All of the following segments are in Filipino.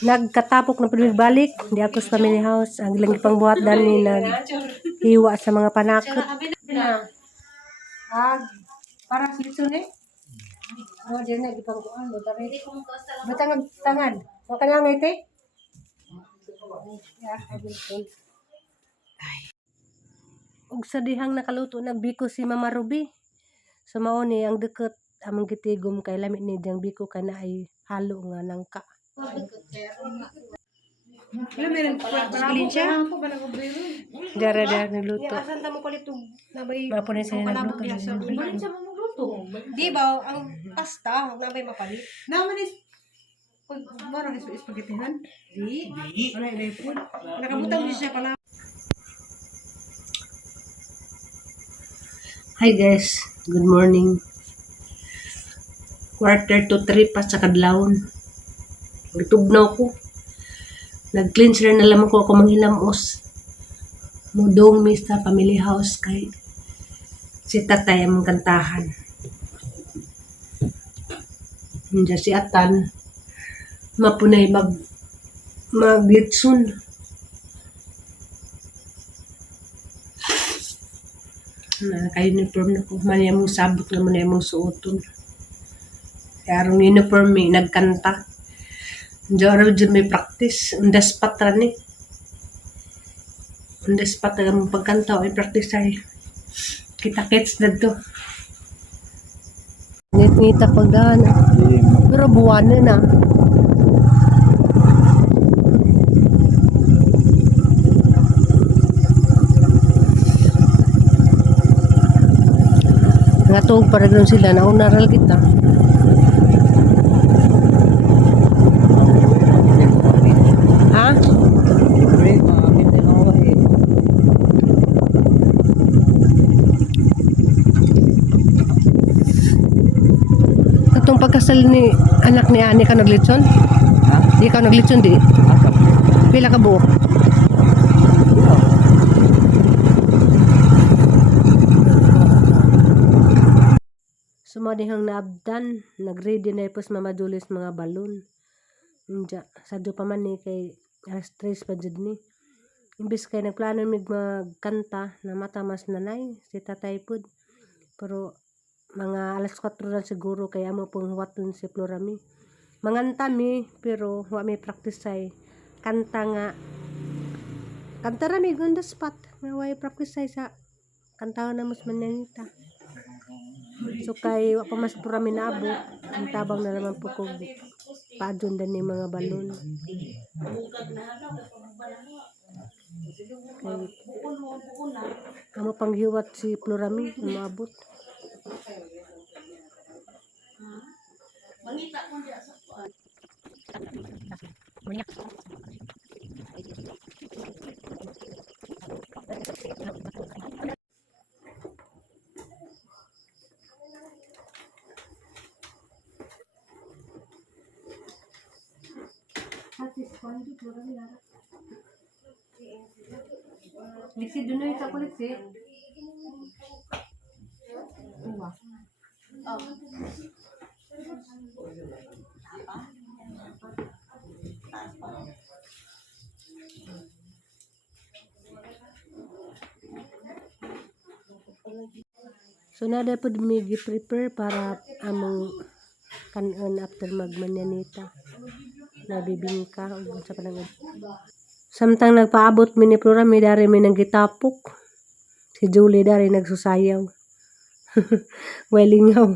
Nagkatapok na balik di ako sa family house. Ang lang pangbuhat dani naghiwa sa mga panakot. Para sito ni. Di na gipangkuan mo tari. Batang tangan. Wa ka lang ite. Ug sa dihang nakaluto nagbiko si Mama Ruby. So mao ni ang deket among gitigom kay lami ni diyang biko kay na ay halo nga nangka. Dara nagluto. Asan ta mo palit og nabay? Mapunin sila nagluto. Di ba ang pasta nabay mapalit? Naman is marang spaghettihan? Di. Wala ilay po. Nakabutang din siya pala. Hi guys, good morning. 2:45 pa sa kadlawon. Nagtugnaw ko. Nag-cleanser na lamang ko ako manghilamos. Mudong mi sa family house kay si tatay ang kantahan. Hindi si Atan mapunay maglitsun. Naka-uniform na ko. Mali mong sabot na muna mong suoton. Kaya arong uniform may nagkanta. Diyan dyan may practice. Undas patra ni. Undas patra mong pagkanta o i-practice ay kita-kits na to. Ngit-ngita pagdaan. Pero buwan na. Ngatog para doon sila na unaral kita. Ha? Katong pagkasal ni anak ni Ani ka naglitson? Ha? Di ka naglitson di? Pila ka buok? Sumadihang naabdan, nag-ready na ipos mamadulis mga balon. Sadyo pa man ni kay alas 3 pa dyan ni. Imbis kay nagplano magkanta na matamas nanay, si tatay pod. Pero mga alas 4 na siguro kaya mo pong waton si Florami. Manganta mi, pero wa may practice ay kanta nga. Kanta rami on the spot. Nga wa practice ay sa kantahan na mas manyanita. So kay wa pa mas purami na abot, ang tabang na naman po kung paadyon din yung mga balon. Kay amo panghiwat si Florami umabot. Mangita ko diya sa Liksi dunoy sa kulit si. Uwa. So nada po may prepare para among kanon after magmanyanita. Nabibingka o sa panangod. Samtang nagpaabot mi ni Florami dari may nanggitapok. Si Julie dari nagsusayaw. Welingaw.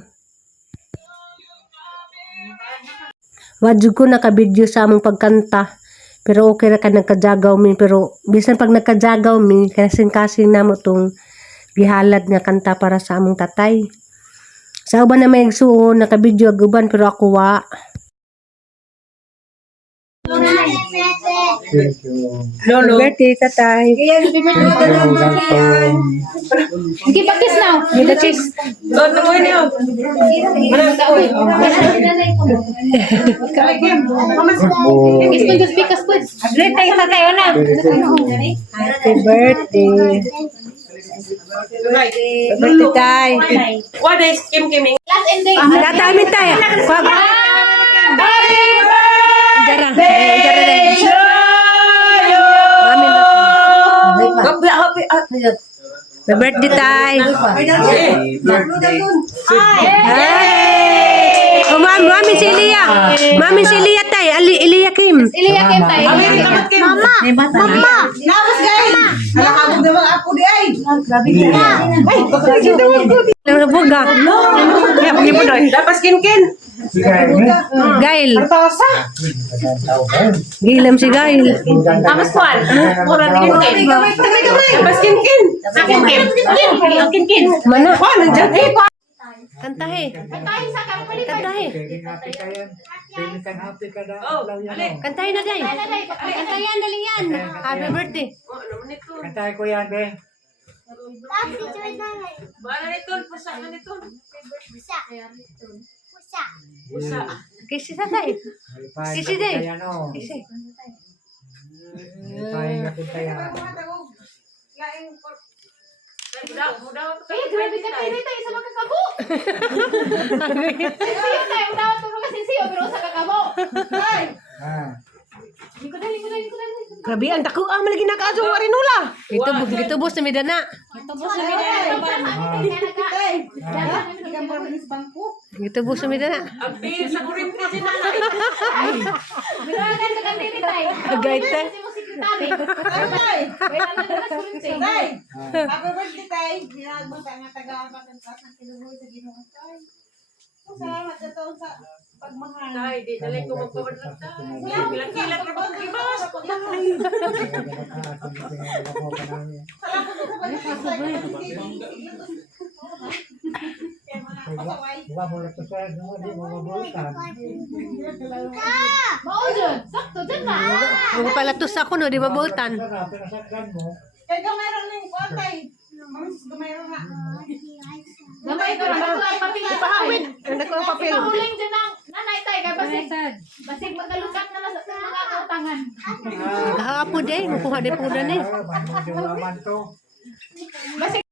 Wadyo ko nakabidyo sa among pagkanta. Pero okay na ka nagkajagaw mi. Pero bisan pag nagkajagaw mi, kasing-kasing na mo tong gihalad nga kanta para sa among tatay. Sa uban na may nagsuon, nakabidyo aguban pero ako wa. Lolo. Birthday, tatay. Sige, pakis na. Hindi kiss. Lord na mo niyo. Manang taoy. Kiss mo just pikas pues. Birthday sa kayo na. Happy birthday. Birthday tay. What is Kim Kiming? Last ending. Tatay tayo. Jara. Happy birthday, Tay. Hey! Oh, Mami si Elia. Mami si Elia, Tay. Elia Kim. Iliya Kim tayo. Mama. Nawas guys. Alakabog na mga apo di ay. Grabe ka. Ano buga? Dapat skin. Gail. Gilam si Gail. Amas kuan. Mura skin. Dapat skin. Skin. Mana? Kuan nandiyan. Kantahe. Tayo sa kapalitan. Kantahe. Kantahe na, Gail. Kantayan, dali yan. Happy birthday. Kantay ko yan, be. Bala nito, pusa na nito. Pusa. Kisi sa Tay. Kisi day. Ano? Kisi. Pahinga ko kaya. Mudaw. Eh, grabe ka tayo tayo sa mga kakabo. Sinsiyo tayo, dapat puro ka sinsiyo, pero sa kakabo. Ay! Ah. Likodan. Grabe, ang dako. Malagi na kaso. Warinula. Ito bus na midana. Ito bus na midana. Abir sa kurinti sinala. Binawagan ka kang diri tayo. Agay tayo. Kasi mo sekretary. Ay. Kailangan na kurente. Ay. Happy birthday tay. Ginagawa ka nga taga-abakan sa kinubuhay sa Ginoo tay. Salamat sa taon sa pagmahal. Ay, di dali ko magpapadala. Kilat-kilat na ko kibas. Buka mo lang ito sa ano, di mo mabulutan. Maudyon, sakto dyan na. Ang palatos ako no, di ba boltan? Sarap, pinasaktan mo. Kaya gamayroon na yung kuwantay. Gamayroon na. Gamay ko na ang papel. Ipahawin. Ang dako ang papel. Ipahuling dyan ang nanay tayo. Kaya basig magalukat na sa mga kautangan. Gahapo day. Mukuha day po na eh. Mandiwalaman to. Basig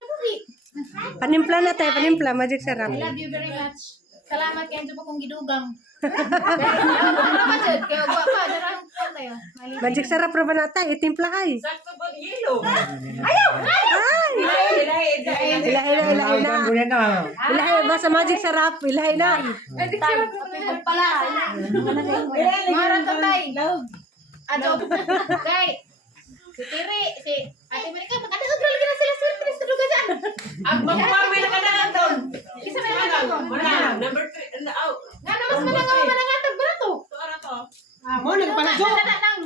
Panimpla na tayo. Panimpla. Magic sarap. I love you very much. Salamat kaya dyan po kong gidugang. Ano ka dyan? Kaya buwa pa. Darang po tayo. Magic sarap ra ba na tayo? Itimpla ay. Sakto ba yellow? Ilahay na. Ilahay basta magic sarap. Ilahay na. Pala. Marang to tayo. Adob. Kay. Si Tiri. Si Ate Monica. Magkada-ubral ka na sila. Sila sa duga dyan. Ang magpapawin na ka na doon. Isa na lang ako. Wala. Number 3. Out. Nga namas ka lang ako manangatag ba na to? Ito ano to? Mo nagpalajo.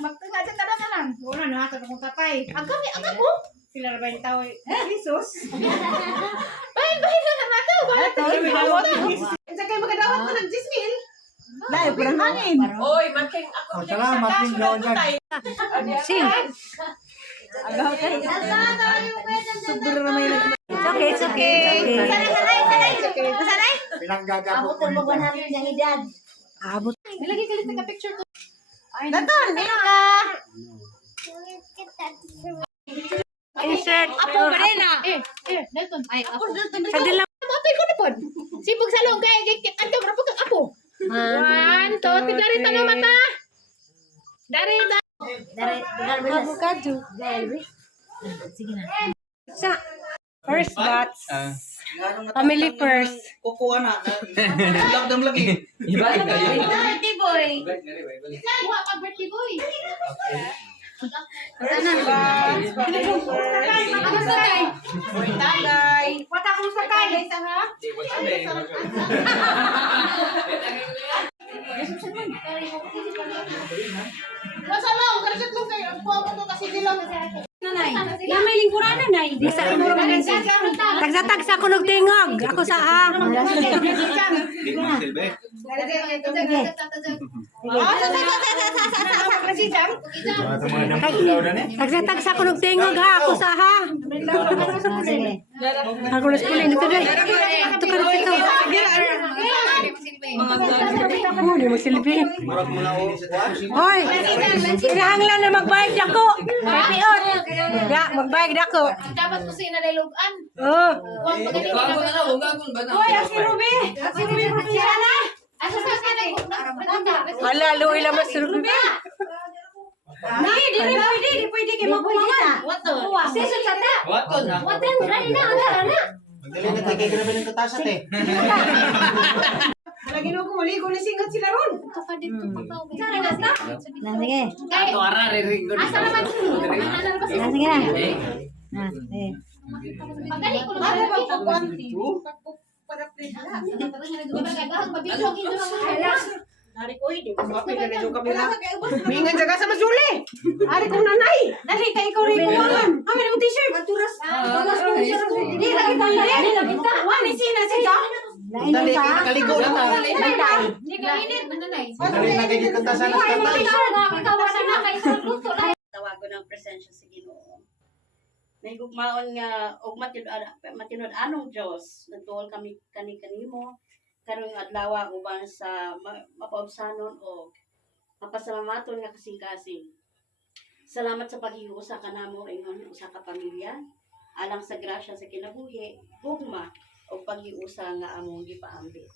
Magtanga dyan ka na lang. Una na ato akong tatay. Agam mo. Sila ra ba ni tawo? Jesus. Bahin na lang nato. Bahin Sa kay magadawat mo ng Gismil. Dai perang hangin. Oy, making ako. Oh, salamat din daw dyan. Sing. It's okay. Sanay. Pinanggagabot mo nito. Abot. Nilagay ka lang na picture ko. Daton, ina. Insert. Apo ba rin ah? Dalton. Ay, apo. Sa dila. Mapay ko na po. Sibog sa loob kaya ang kamera po kang apo. 1, 2, tigari tanong mata. Dari. Avocado. Sa first batch. Family first. Kukuha na. Lockdown lagi. Birthday boy. Buha ka birthday boy. Tagay. Wata kong sakay. Masa lang, karasat lang kayo. Ang kuha mo to kasi dilang. Tagsa-tagsa ko tingog. Ako sa ha. Tagsa-tagsa ko tingog ha. Ako sa ha. Ako na spulin. Ito dai. Ito ka dito. Oh, di magsilbi. Hoy. Kinahanglan na magbayad ako. Pipiot. Ya, magbayad ako. Dapat ko sina nilugan. Oh. Huwag pagaling na. Hoy, si Ruby. Si Ruby Asa sa sana ko. Ala, luwi lang mas rubi. Di pwede kayo mabuhat. Wato. Season ka na. Wato na. Dali na, andara na. Magdali na tayo kay grabe ng tatasat eh. Lagi na ako maligo na singat sila ron. Ito ka dito pataw. Sara na ta. Sige. Kay, Ato ara riring ko. asa naman Sige na. Pagdali ko Ano lang. ba pagkuanti? Pagkuparaplit na. Dari ko hindi ko mapila na yung kamera. Mingan jaga sa masuli. Ari kong nanay. Dali kay ikaw rin kuwangan. Kami ng t-shirt. Maturas. Hindi lagi tayo. Hindi lagi tayo. Wani sina siya. Dali kay nakaligo na ta. Hindi ka init, nanay. Dali na kay katasan na kanta. Tawagon ng presensya sa Ginoo. Nahigugmaon nga og matinud anong Dios nagtuol kami kanimo karong adlaw uban sa mapaubsanon o mapasalamaton nga kasing-kasing. Salamat sa paghiusa kanamo ingon usa ka pamilya alang sa grasya sa kinabuhi, gugma o paghiusa nga among gipaambit.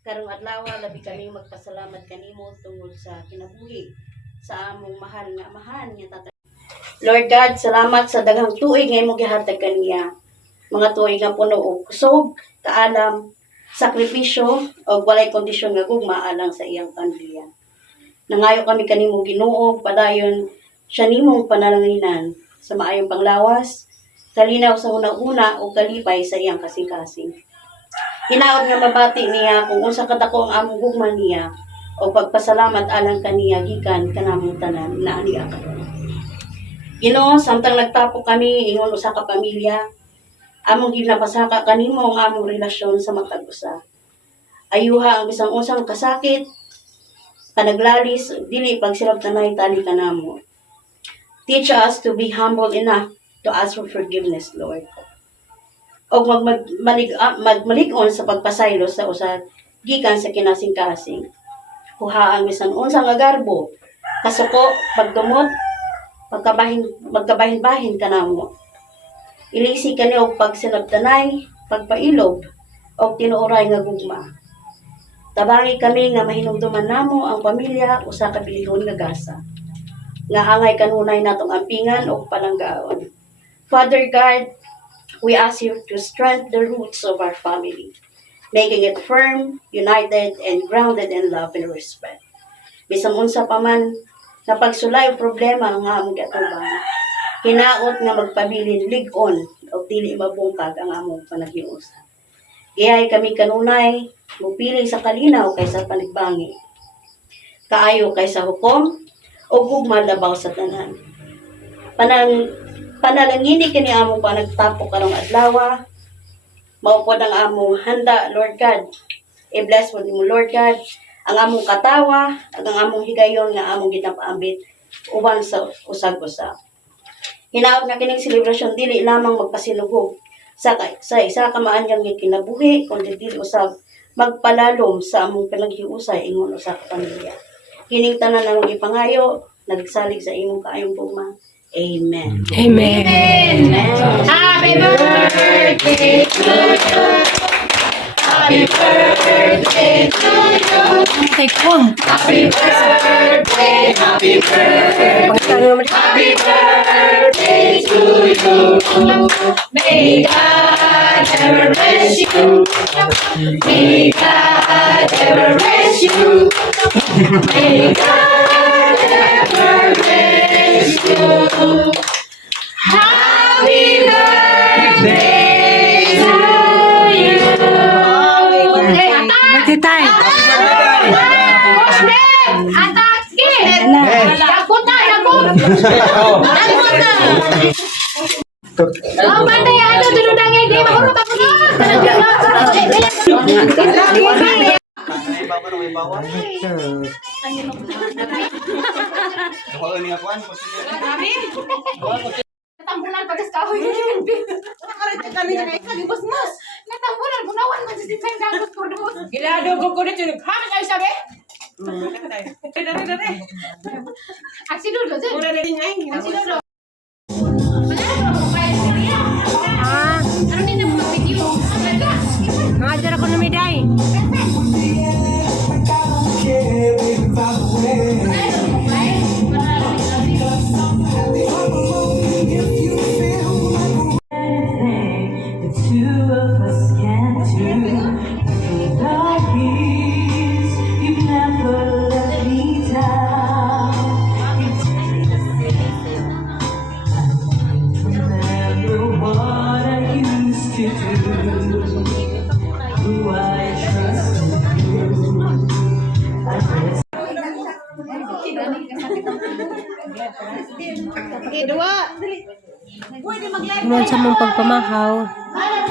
Karong adlaw labi kami magpasalamat kanimo tungod sa kinabuhi sa among mahal nga amahan nga Tatay. Lord God, salamat sa daghang tuig nga imong gihatag kaniya. Mga tuig nga puno og kusog, kaalam, sakripisyo o walay kondisyon nga gugma alang sa iyang pamilya. Nangayo kami kanimo Ginoo, padayon siya nimong panalanginan sa maayong panglawas, kalinaw sa hunang-una o kalipay sa iyang kasing-kasing. Hinaot nga mabati niya kung unsa kadako ang among gugma niya o pagpasalamat alang kaniya gikan kanamong tanan na ani karon. Ginoo, samtang nagtapok kami ingon usa ka pamilya, among ginapasaka kanimo ang among relasyon sa matag-usa. Ayuha ang bisang unsang kasakit, panaglalis, dili pagsilab tanay tali kanamo. Teach us to be humble enough to ask for forgiveness, Lord. Og magmalig-on sa pagpasaylo sa usa gikan sa kinasing-kasing. Kuha ang bisan unsang agarbo, kasuko, pagdumot, magkabahin-bahin kanamo. Ilisi kani og pagsinabtanay, pagpailob, og tinuoray nga gugma. Tabangi kami nga mahinumduman namo ang pamilya usa ka bilihon nga gasa. Nga angay kanunay natong ampingan og palanggaon. Father God, we ask you to strengthen the roots of our family, making it firm, united, and grounded in love and respect. Bisan unsa pa man na pagsulay o problema nga among giatuban, hinaot nga magpabilin lig-on o dili mabungkag ang among panaghiusa. Ihay kami kanunay, mupili sa kalinaw kaysa panigbangi. Kaayo kaysa hukom o gugma labaw sa tanan. Panalangini kini among panagtapok karong adlaw. Maupod ang among handa, Lord God. I-bless mo nimo, Lord God, ang among katawa, at ang among higayon nga among ginapaambit uban sa usag-usa. Hinaot nga kining selebrasyon dili lamang magpasilugog sa isa ka maanyang kinabuhi kundi dili usab magpalalom sa among pinaghiusay ingon usa ka pamilya. Kining tanan namong ipangayo nagsalig sa imong kaayong pugma. Amen. Amen. Amen. Happy birthday to you. Happy birthday to you. Happy birthday, happy birthday. Happy birthday to you. May God ever bless you. May God ever bless you. May God ever bless you. Happy birthday to you. Hey, Birthday time. Kuhaan niya kuan. Natambulan pa sa kahoy. Kami na kay gibos-mos. Natambulan, bunawan man sa dagot ko doon. Gilado ko ko dito. Kami kayo sabi. Dali. Aksidulo, Jen. Mura na rin ay. Aksidulo. Ah, Ano din na mga video? ngajar ako na miday. Ano Inon sa mong pagpamahaw.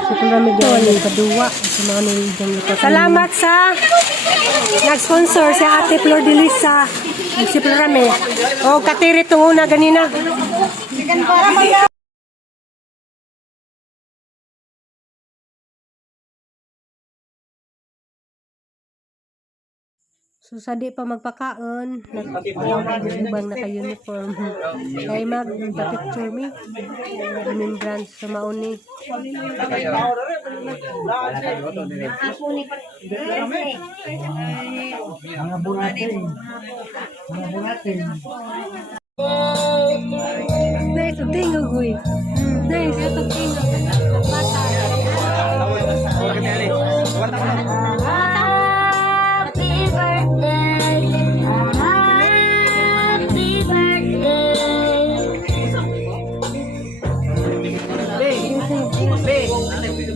Sa kami dyan yung paduwa. Sa mga nilidang lupa. Salamat sa nag-sponsor si Ate Flor de Lisa. Si Florame. O, katiri itong una ganina. So, sa di pa magpakaon, nag-ubang naka-uniform. Kaya mag-picture me. Remembrance sa mauni. Nice, ang tingo, guy. Nice, ang tingo.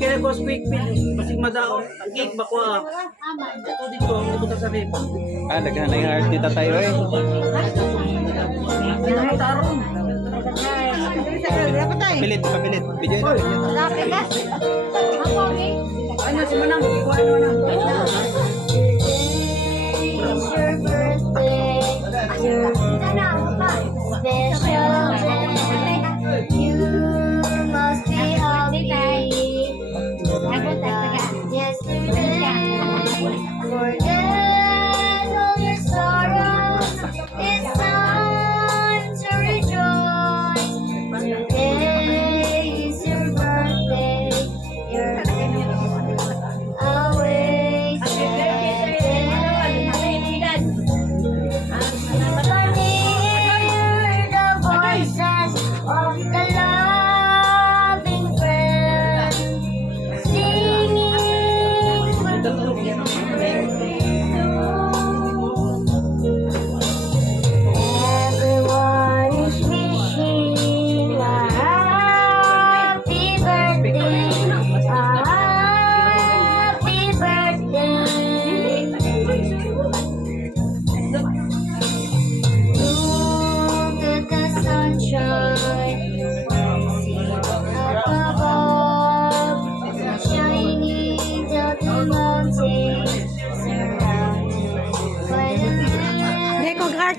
Kaya ko speak masig madaon ang cake ba ko ito dito ang ibutan sa rip Daghan na yung art dito tayo eh. Pilit, papilit. Video ito. ano si manang ikuha ano na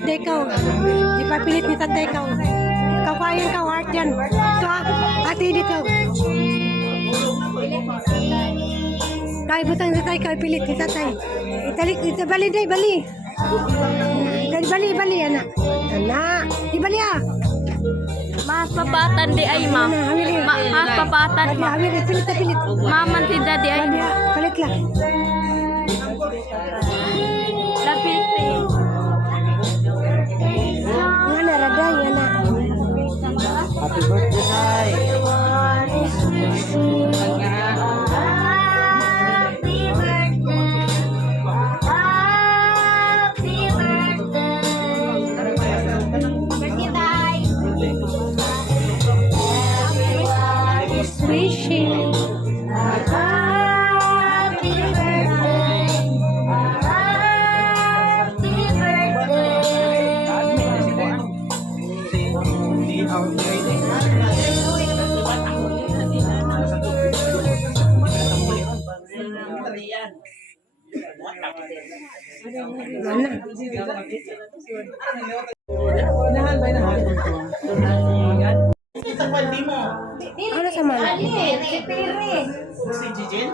Dekaw. Ipapilit ni tatay kaw. Kawayan kaw heart yan. Ito ate dekaw. Kaya butang tatay kaw ipilit ni tatay. Italik bali day bali. Bali anak. Anak, ibali ah. Mas papatan di ay ma. Mas papatan ma. Pilit. Maman si daddy ay. Palit lang. Lapit sa'yo. Ngana raday ngana. Happy birthday. Wishing. Ano sa mga? Si Piri. si Jijin